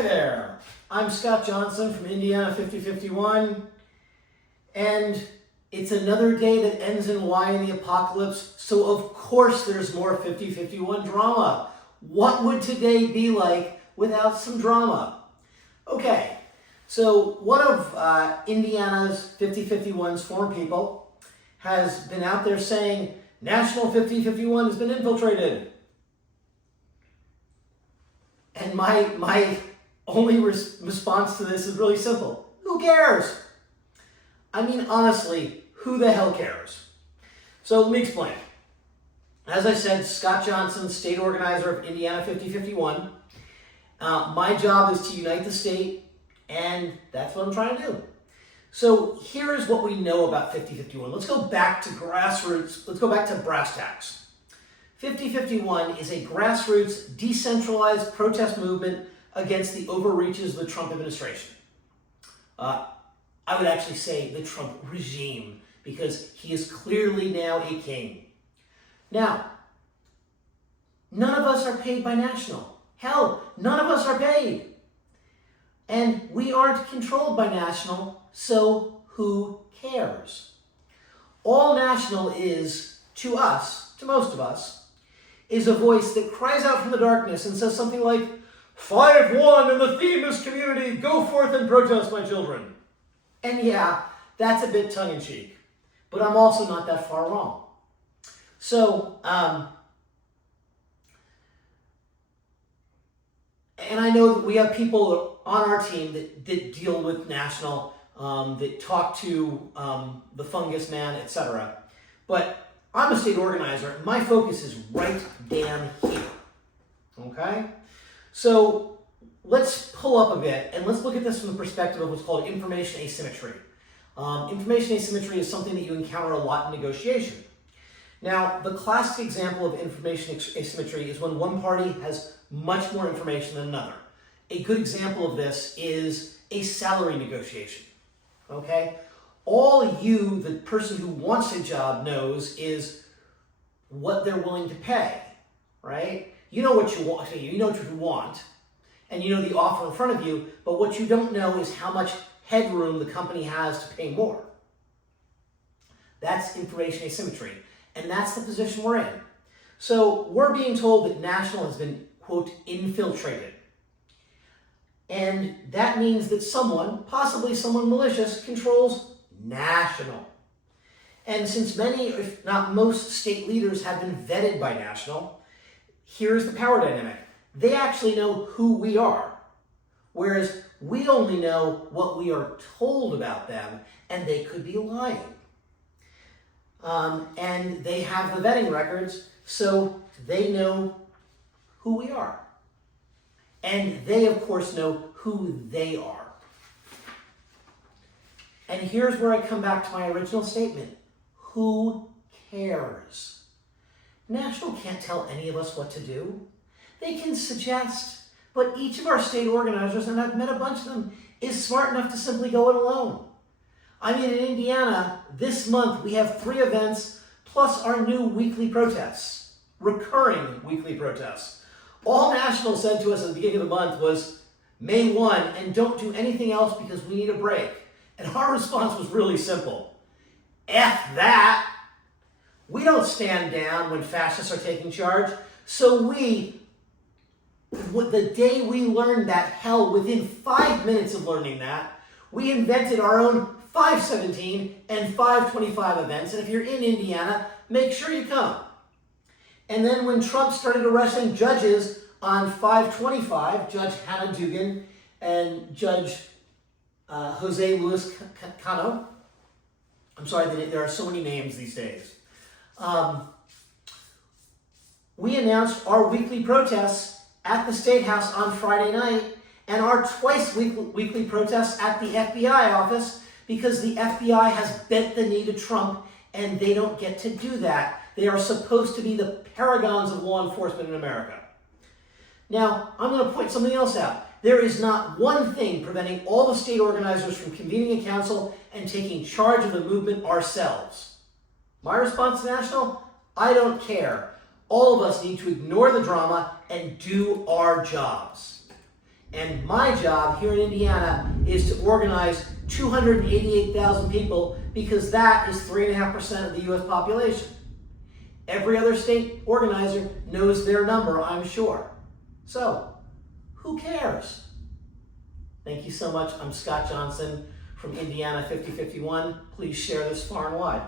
Hi there, I'm Scott Johnson from Indiana 5051, and it's another day that ends in Y in the apocalypse, so of course there's more 5051 drama. What would today be like without some drama? Okay, so one of Indiana's 5051's former people has been out there saying, National 5051 has been infiltrated. And my only response to this is really simple. Who cares? I mean, honestly, who the hell cares? So let me explain. As I said, Scott Johnson, state organizer of Indiana 5051. My job is to unite the state, and that's what I'm trying to do. So here's what we know about 5051. Let's go back to grassroots. Let's go back to brass tacks. 5051 is a grassroots, decentralized protest movement against the overreaches of the Trump administration. I would actually say the Trump regime, because he is clearly now a king. Now, none of us are paid by National. Hell, none of us are paid. And we aren't controlled by National, so who cares? All National is, to us, to most of us, is a voice that cries out from the darkness and says something like, 5-1 and the theme is community, go forth and protest, my children. And yeah, that's a bit tongue-in-cheek, but I'm also not that far wrong. So, and I know that we have people on our team that deal with National, that talk to the fungus man, etc. But I'm a state organizer. My focus is right down here, okay? So let's pull up a bit and let's look at this from the perspective of what's called information asymmetry. Information asymmetry is something that you encounter a lot in negotiation. Now, the classic example of information asymmetry is when one party has much more information than another. A good example of this is a salary negotiation, okay? All you, the person who wants a job, knows is what they're willing to pay, right? You know what you want, you know what you want, and you know the offer in front of you, but what you don't know is how much headroom the company has to pay more. That's information asymmetry, and that's the position we're in. So we're being told that National has been, quote, infiltrated. And that means that someone, possibly someone malicious, controls National. And since many, if not most, state leaders have been vetted by National, here's the power dynamic. They actually know who we are, whereas we only know what we are told about them, and they could be lying. And they have the vetting records, so they know who we are. And they, of course, know who they are. And here's where I come back to my original statement. Who cares? National can't tell any of us what to do. They can suggest, but each of our state organizers, and I've met a bunch of them, is smart enough to simply go it alone. I mean, in Indiana, this month we have 3 events, plus our new weekly protests, recurring weekly protests. All National said to us at the beginning of the month was, May 1, and don't do anything else because we need a break. And our response was really simple. F that. We don't stand down when fascists are taking charge. So the day we learned that, hell, within 5 minutes of learning that, we invented our own 517 and 525 events. And if you're in Indiana, make sure you come. And then when Trump started arresting judges on 525, Judge Hannah Dugan and Judge Jose Luis Cano. I'm sorry, there are so many names these days. We announced our weekly protests at the State House on Friday night and our twice weekly protests at the FBI office because the FBI has bent the knee to Trump and they don't get to do that. They are supposed to be the paragons of law enforcement in America. Now, I'm going to point something else out. There is not one thing preventing all the state organizers from convening a council and taking charge of the movement ourselves. My response to National? I don't care. All of us need to ignore the drama and do our jobs. And my job here in Indiana is to organize 288,000 people because that is 3.5% of the US population. Every other state organizer knows their number, I'm sure. So, who cares? Thank you so much. I'm Scott Johnson from Indiana 5051. Please share this far and wide.